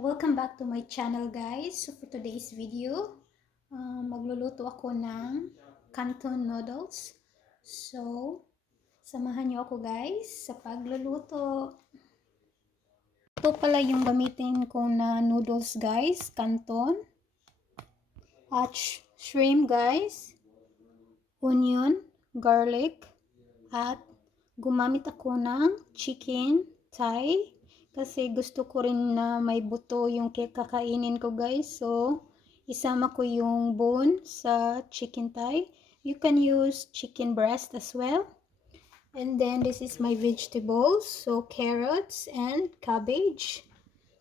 Welcome back to my channel guys. So for today's video, magluluto ako ng canton noodles. So, samahan niyo ako guys sa pagluluto. Ito pala yung gamitin ko na noodles guys, canton. At shrimp guys, onion, garlic, at gumamit ako ng chicken thigh. Kasi gusto ko rin na may buto yung kakainin ko guys. So, isama ko yung bone sa chicken thigh. You can use chicken breast as well. And then this is my vegetables. So, carrots and cabbage.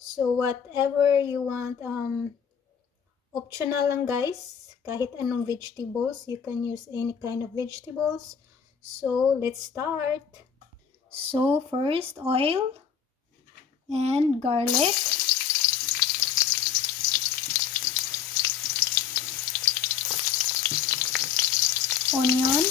So, whatever you want, optional lang guys. Kahit anong vegetables, you can use any kind of vegetables. So, let's start. So, first oil and garlic, onion,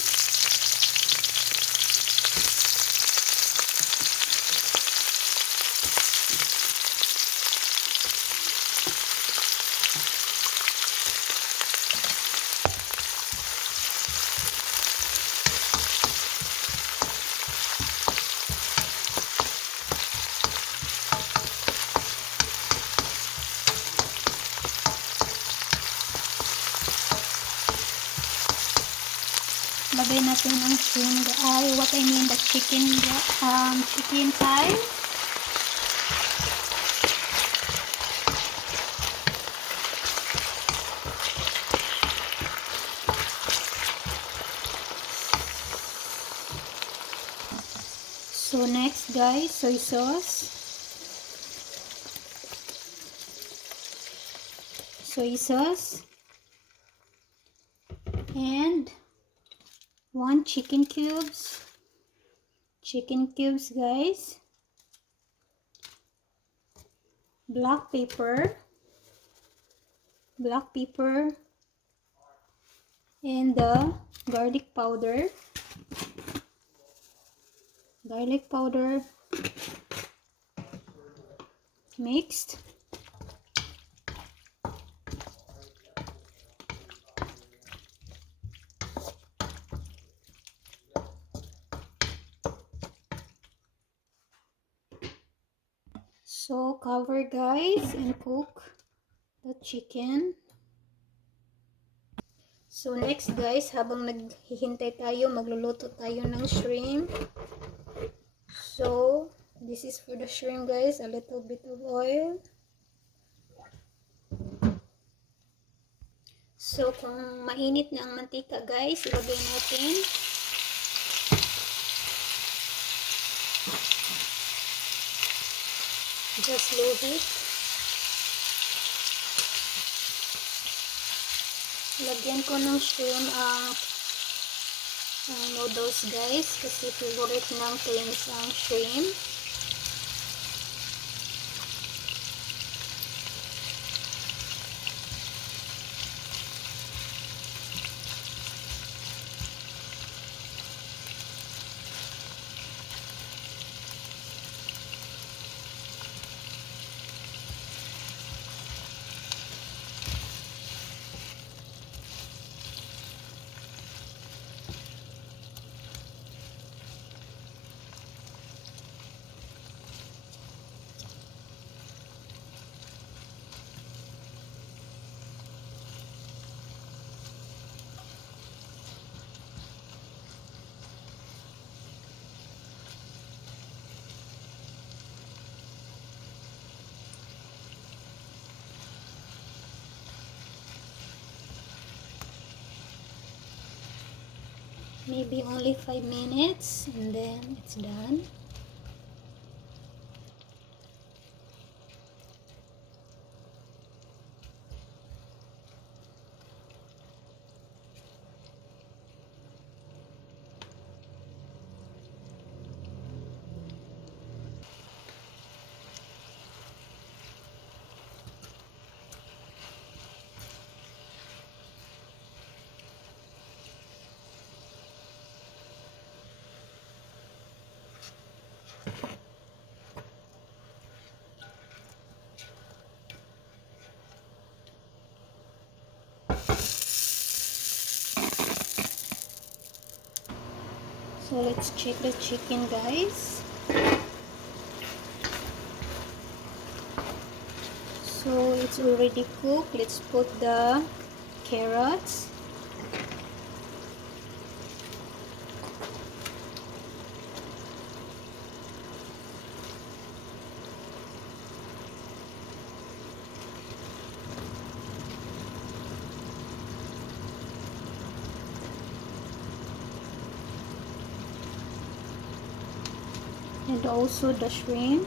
lagay natin ang shrimp, what I mean the chicken thigh. So next guys, soy sauce. And 1 chicken cubes guys, black pepper, and the garlic powder, mixed. So cover guys and cook the chicken. So next guys, habang naghihintay tayo, magluluto tayo ng shrimp. So this is for the shrimp guys, a little bit of oil. So kung mainit na ang mantika guys, ilagay natin. Just low heat. Lagyan ko ng shrimp ang noodles guys, kasi favorite ng twins ang shrimp. Maybe only 5 minutes and then it's done. So let's check the chicken, guys. So it's already cooked. Let's put the carrots. And also the shrimp.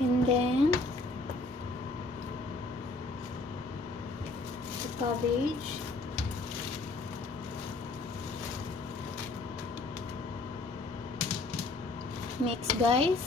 And then the cabbage. Mix, guys.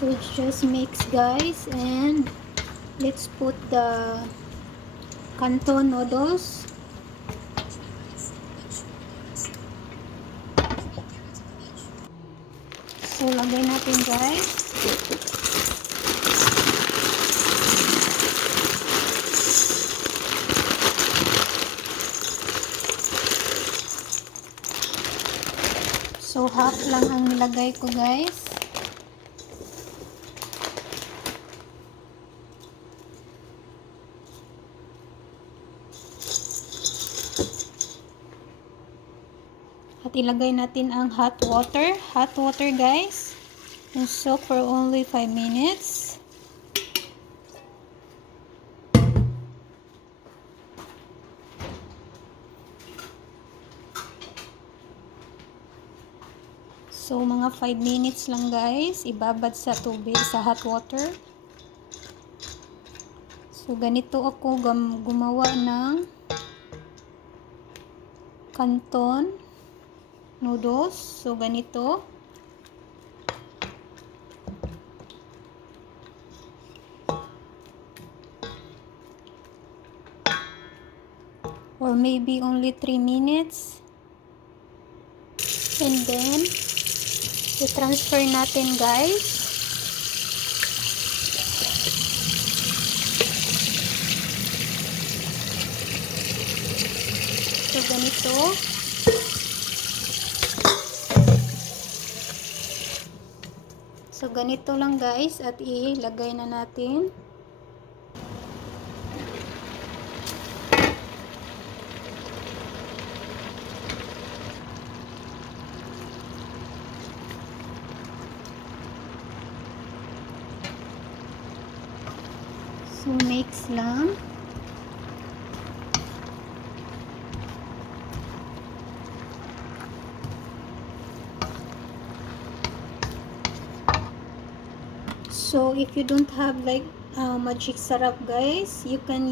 So it's just mix, guys, and let's put the canton noodles. So lagay natin, guys. So half lang ang nilagay ko, guys. At ilagay natin ang hot water. Hot water, guys. And soak for only 5 minutes. So mga 5 minutes lang, guys. Ibabad sa tubig, sa hot water. So ganito ako gumawa ng canton noodles. So ganito. Or maybe only 3 minutes. And then i-transfer natin, guys. So ganito. So ganito lang, guys, at ilagay na natin. So mix lang. So if you don't have like magic sarap, guys, you can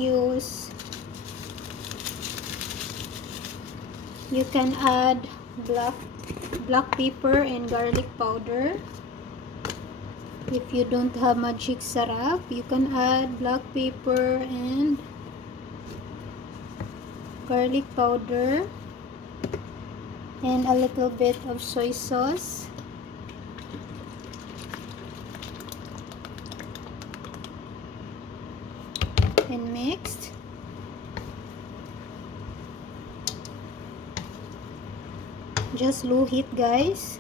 add black pepper and garlic powder. If you don't have magic sarap, you can add black pepper and garlic powder and a little bit of soy sauce. And mixed. Just low heat, guys.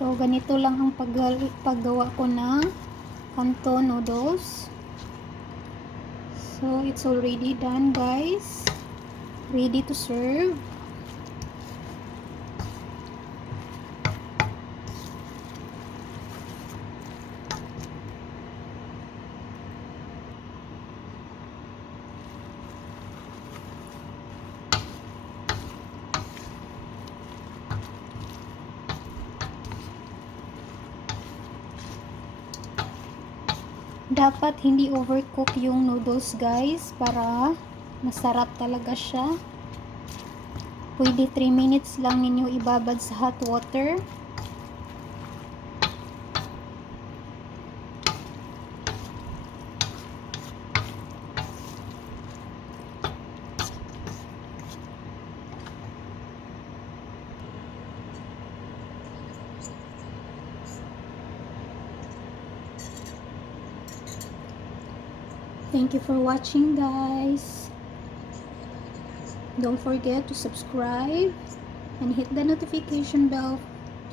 So, ganito lang ang paggawa ko ng canton noodles. So, it's already done, guys. Ready to serve. Dapat hindi overcook yung noodles, guys, para masarap talaga siya. Pwede 3 minutes lang ninyo ibabad sa hot water. Thank you for watching, guys. Don't forget to subscribe and hit the notification bell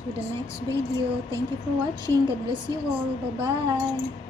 to the next video. Thank you for watching. God bless you all. Bye-bye.